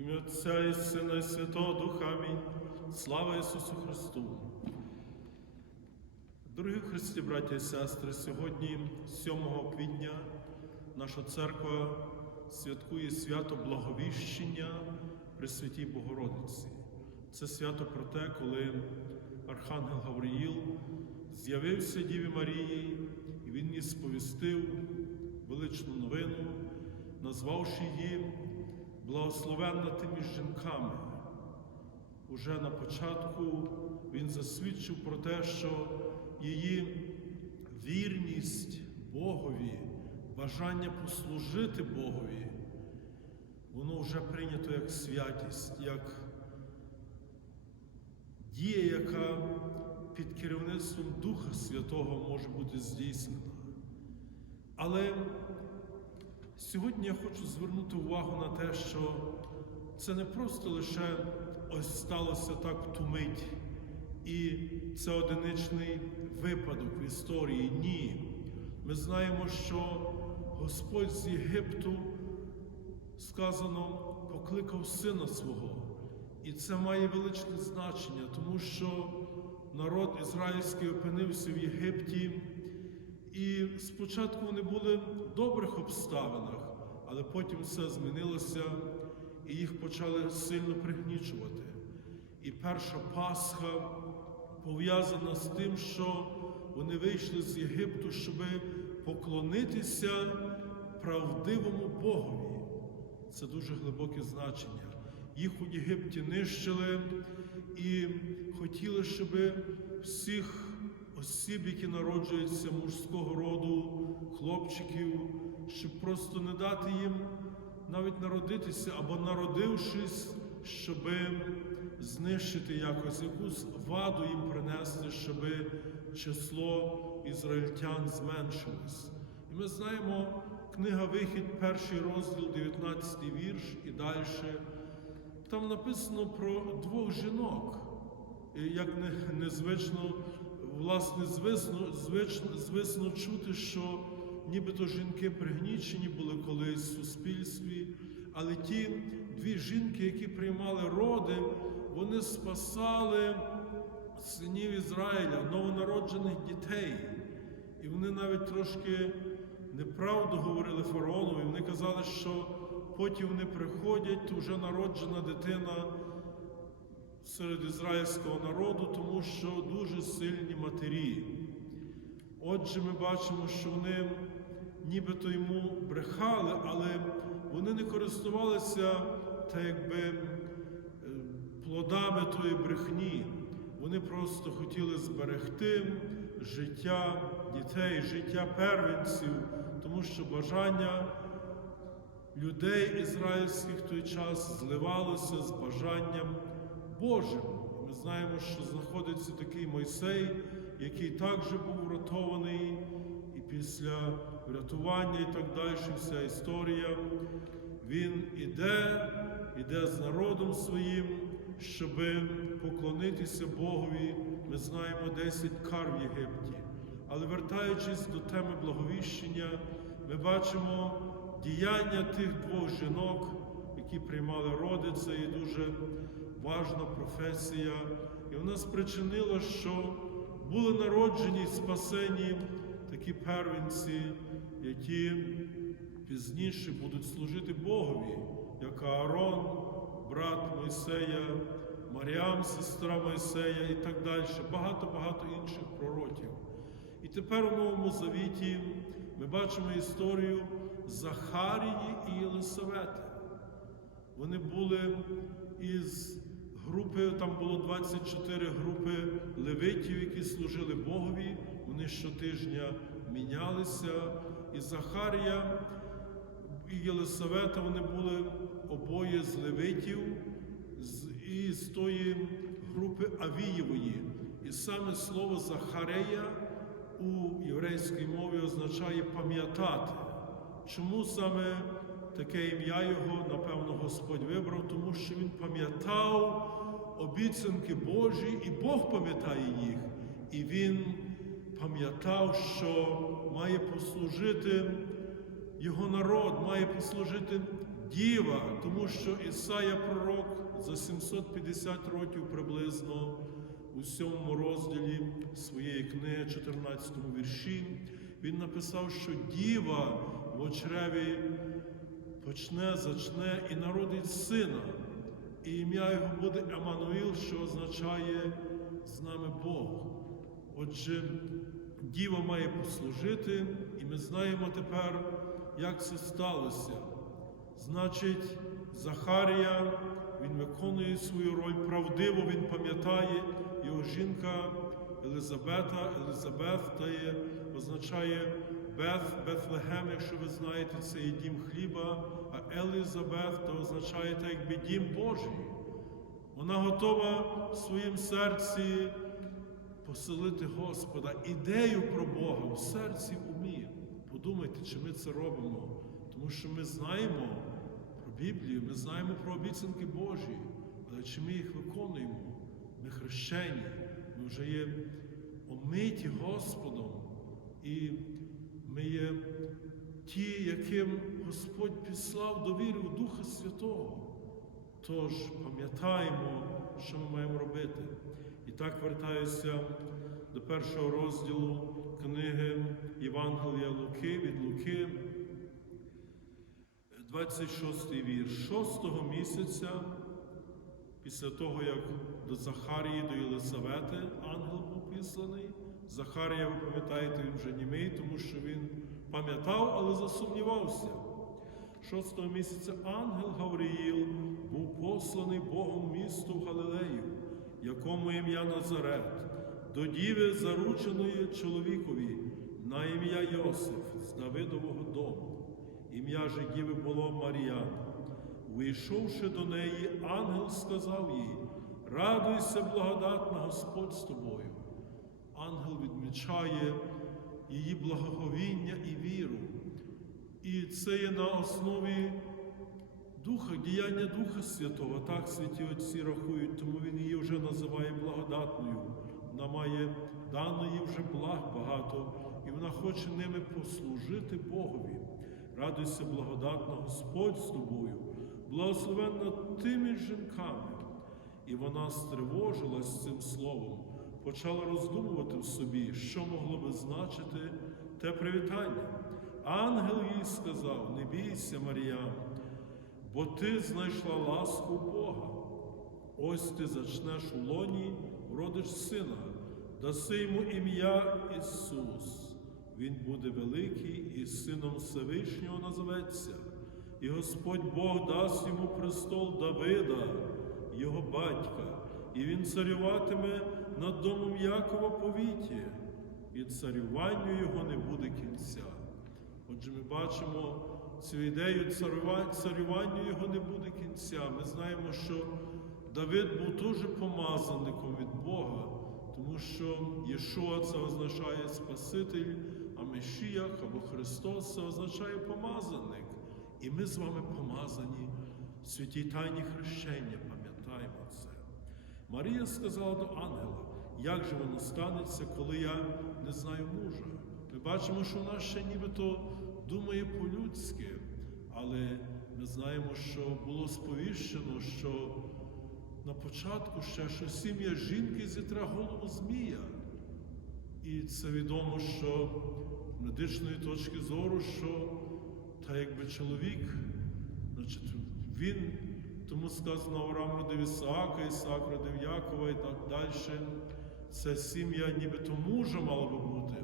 ім'я Отця і Сина і Святого Духа. Амінь. Слава Ісусу Христу. Дорогі Христі, браття і сестри, сьогодні, 7 квітня, наша церква святкує свято Благовіщення Пресвятій Богородиці. Це свято про те, коли Архангел Гавриїл з'явився Діві Марії, і він їй сповістив величну новину, назвавши її благословенна ти між жінками. Уже на початку він засвідчив про те, що її вірність Богові, бажання послужити Богові, воно вже прийнято як святість, як дія, яка під керівництвом Духа Святого може бути здійснена. Але сьогодні я хочу звернути увагу на те, що це не просто лише ось сталося так ту мить, і це одиничний випадок в історії. Ні. Ми знаємо, що Господь з Єгипту сказано покликав сина свого. І це має величне значення, тому що народ ізраїльський опинився в Єгипті, і спочатку вони були добрих обставинах, але потім все змінилося, і їх почали сильно пригнічувати. І перша Пасха пов'язана з тим, що вони вийшли з Єгипту, щоб поклонитися правдивому Богові. Це дуже глибоке значення. Їх у Єгипті нищили і хотіли, щоб всіх осіб, які народжуються мужського роду, хлопчиків, щоб просто не дати їм навіть народитися або народившись, щоб знищити якось якусь ваду їм принести, щоб число ізраїльтян зменшилось. І ми знаємо, книга Вихід, перший розділ, 19 вірш і далі. Там написано про двох жінок, як незвично, власне, звично, звично, звично чути, що нібито жінки пригнічені були колись в суспільстві, але ті дві жінки, які приймали роди, вони спасали синів Ізраїля, новонароджених дітей. І вони навіть трошки неправду говорили фараонові. Вони казали, що потім вони приходять, то вже народжена дитина серед ізраїльського народу, тому що дуже сильні матері. Отже, ми бачимо, що вони нібито йому брехали, але вони не користувалися так якби е, плодами тої брехні. Вони просто хотіли зберегти життя дітей, життя первенців, тому що бажання людей ізраїльських в той час зливалося з бажанням Божим. Ми знаємо, що знаходиться такий Мойсей, який також був врятований, і після врятування і так далі, вся історія. Він іде, іде з народом своїм, щоб поклонитися Богові. Ми знаємо 10 кар в Єгипті. Але вертаючись до теми благовіщення, ми бачимо діяння тих двох жінок, які приймали роди. Це є дуже важна професія. І вона спричинила, що були народжені, спасені такі первенці, які пізніше будуть служити Богові, як Аарон, брат Мойсея, Маріам, сестра Мойсея і так далі. Багато-багато інших пророків. І тепер у Новому Завіті ми бачимо історію Захарії і Єлисавети. Вони були із групи, там було 24 групи левитів, які служили Богові. Вони щотижня мінялися. І Захарія і Єлисавета вони були обоє з левитів і з тої групи Авієвої. І саме слово Захарея у єврейській мові означає пам'ятати. Чому саме таке ім'я його, напевно, Господь вибрав, тому що він пам'ятав обіцянки Божі, і Бог пам'ятає їх. І він пам'ятав, що має послужити його народ, має послужити діва, тому що Ісая пророк за 750 років приблизно у сьомому розділі своєї книги, 14 вірші, він написав, що діва в очреві почне, зачне і народить сина, і ім'я його буде Еммануїл, що означає з нами Бог. Отже, діва має послужити, і ми знаємо тепер, як це сталося. Значить, Захарія, він виконує свою роль правдиво, він пам'ятає, його жінка Елизабета, Елизабет та є, означає Бет, Бетлегем, якщо ви знаєте, це є дім хліба, а Елизабет то означає так, якби дім Божий. Вона готова в своїм серці поселити Господа, ідею про Бога в серці умі. Подумайте, чи ми це робимо, тому що ми знаємо про Біблію, ми знаємо про обіцянки Божі, але чи ми їх виконуємо? Ми хрещені, ми вже є омиті Господом, і ми є ті, яким Господь післав довіру Духа Святого. Тож пам'ятаємо, що ми маємо робити. І так вертаюся до першого розділу книги Євангелія Луки від Луки, 26 вірш. Шостого місяця, після того, як до Захарії, до Єлисавети ангел був післаний, Захарія, ви пам'ятаєте, він вже німий, тому що він пам'ятав, але засумнівався. Шостого місяця ангел Гавриїл був посланий Богом в місто в Галилею, якому ім'я Назарет, до діви зарученої чоловікові на ім'я Йосиф з Давидового дому. Ім'я же діви було Маріана. Вийшовши до неї, ангел сказав їй: Радуйся, благодатна Господь з тобою. Ангел відмічає її благоговіння і віру. І це є на основі Духа, діяння Духа Святого. Так святі Отці рахують, тому він її вже називає благодатною. Вона має даної вже благ багато, і вона хоче ними послужити Богові. Радуйся, благодатна Господь з тобою, благословенна тими жінками. І вона стривожилась цим словом, почала роздумувати в собі, що могло би значити те привітання. Ангел їй сказав: Не бійся, Марія, бо ти знайшла ласку Бога. Ось ти зачнеш у лоні, родиш сина, даси йому ім'я Ісус. Він буде великий і сином Всевишнього назоветься, і Господь Бог дасть йому престол Давида, його батька, і він царюватиме над домом Якова повіті, і царюванню його не буде кінця. Отже, ми бачимо ідею царювання, його не буде кінця. Ми знаємо, що Давид був дуже помазаником від Бога, тому що Єшуа це означає Спаситель, а Мешіях або Христос це означає помазаник. І ми з вами помазані в святій тайні хрещення, пам'ятаємо це. Марія сказала до ангела, як же воно станеться, коли я не знаю мужа. Ми бачимо, що вона ще нібито думає по-людськи, але ми знаємо, що було сповіщено, що на початку ще що сім'я жінки зітре голову Змія. І це відомо, що з медичної точки зору, що та якби чоловік, значить, він, тому сказано, Авраам родив Ісаака, Ісаак родив Якова і так далі. Це сім'я нібито мужа мала би бути,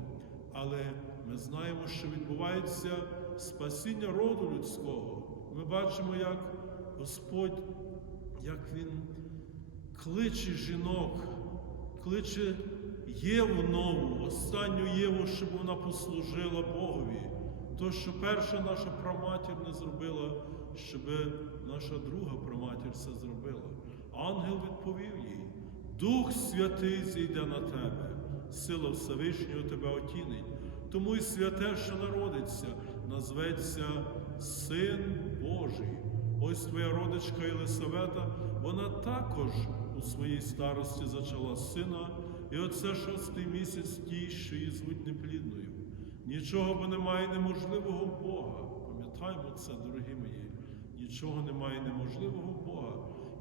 але ми знаємо, що відбувається спасіння роду людського. Ми бачимо, як Господь, як Він кличе жінок, кличе Єву нову, останню Єву, щоб вона послужила Богові. То, що перша наша праматір не зробила, щоб наша друга праматір це зробила. Ангел відповів їй: Дух Святий зійде на тебе, сила Всевишнього тебе отінить. Тому й святе, що народиться, назветься Син Божий. Ось твоя родичка Єлисавета, вона також у своїй старості зачала сина, і оце шостий місяць тій, що її звуть неплідною. Нічого бо немає неможливого Бога. Пам'ятаймо це, дорогі мої. Нічого немає неможливого Бога.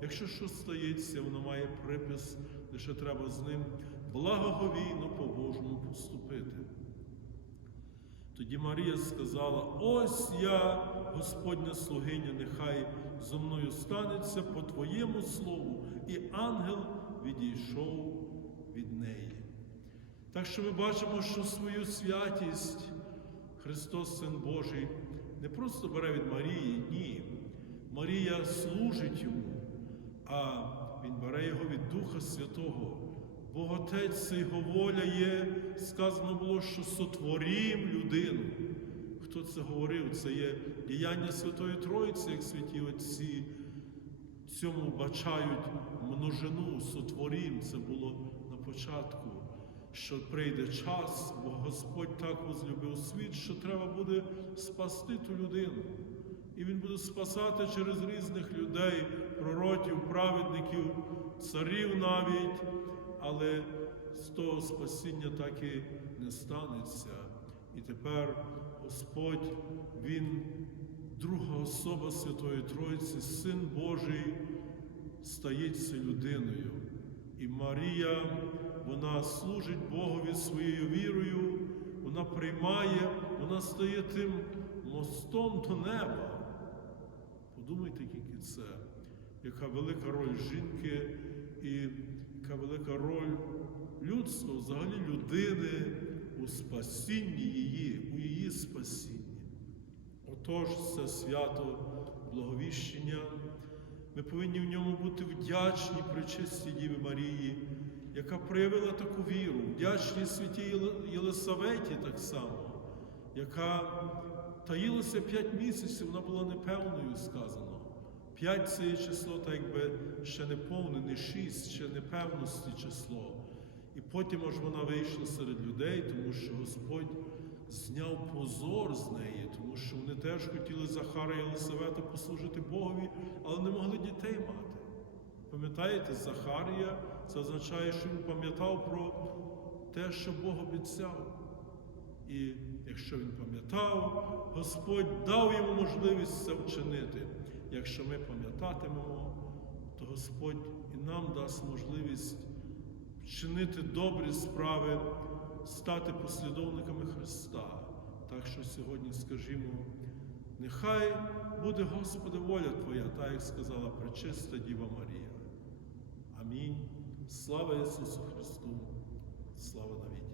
Якщо щось стається, воно має припис, лише треба з ним благоговійно по-божому поступити. Тоді Марія сказала: Ось я, Господня слугиня, нехай зо мною станеться по Твоєму слову, і ангел відійшов від неї. Так що ми бачимо, що свою святість Христос, Син Божий, не просто бере від Марії, ні. Марія служить йому, а Він бере його від Духа Святого. Бог Отець його воля є, сказано було, що сотворім людину. Хто це говорив? Це є діяння Святої Троїці, як святі Отці. Цьому бачають множину, сотворім. Це було на початку, що прийде час, бо Господь так возлюбив світ, що треба буде спасти ту людину. І Він буде спасати через різних людей, пророків, праведників, царів навіть, але з того спасіння так і не станеться. І тепер Господь, Він, друга особа Святої Троїці, Син Божий, стається людиною. І Марія, вона служить Богові своєю вірою, вона приймає, вона стає тим мостом до неба. Подумайте тільки це, яка велика роль жінки і яка велика роль людства, взагалі людини у спасінні її, у її спасінні. Отож, це свято благовіщення. Ми повинні в ньому бути вдячні причистій Діві Марії, яка проявила таку віру, вдячні святій Єлисаветі так само, яка таїлася п'ять місяців, вона була непевною, сказано. П'ять це є число, так якби ще не повне, не шість, ще непевності число. І потім аж вона вийшла серед людей, тому що Господь зняв позор з неї, тому що вони теж хотіли Захара і Єлисавета послужити Богові, але не могли дітей мати. Пам'ятаєте, Захарія це означає, що він пам'ятав про те, що Бог обіцяв. І якщо він пам'ятав, Господь дав йому можливість це вчинити. Якщо ми пам'ятатимемо, то Господь і нам дасть можливість вчинити добрі справи, стати послідовниками Христа. Так що сьогодні скажімо, нехай буде Господи воля Твоя, так як сказала пречиста Діва Марія. Амінь. Слава Ісусу Христу, слава навіки.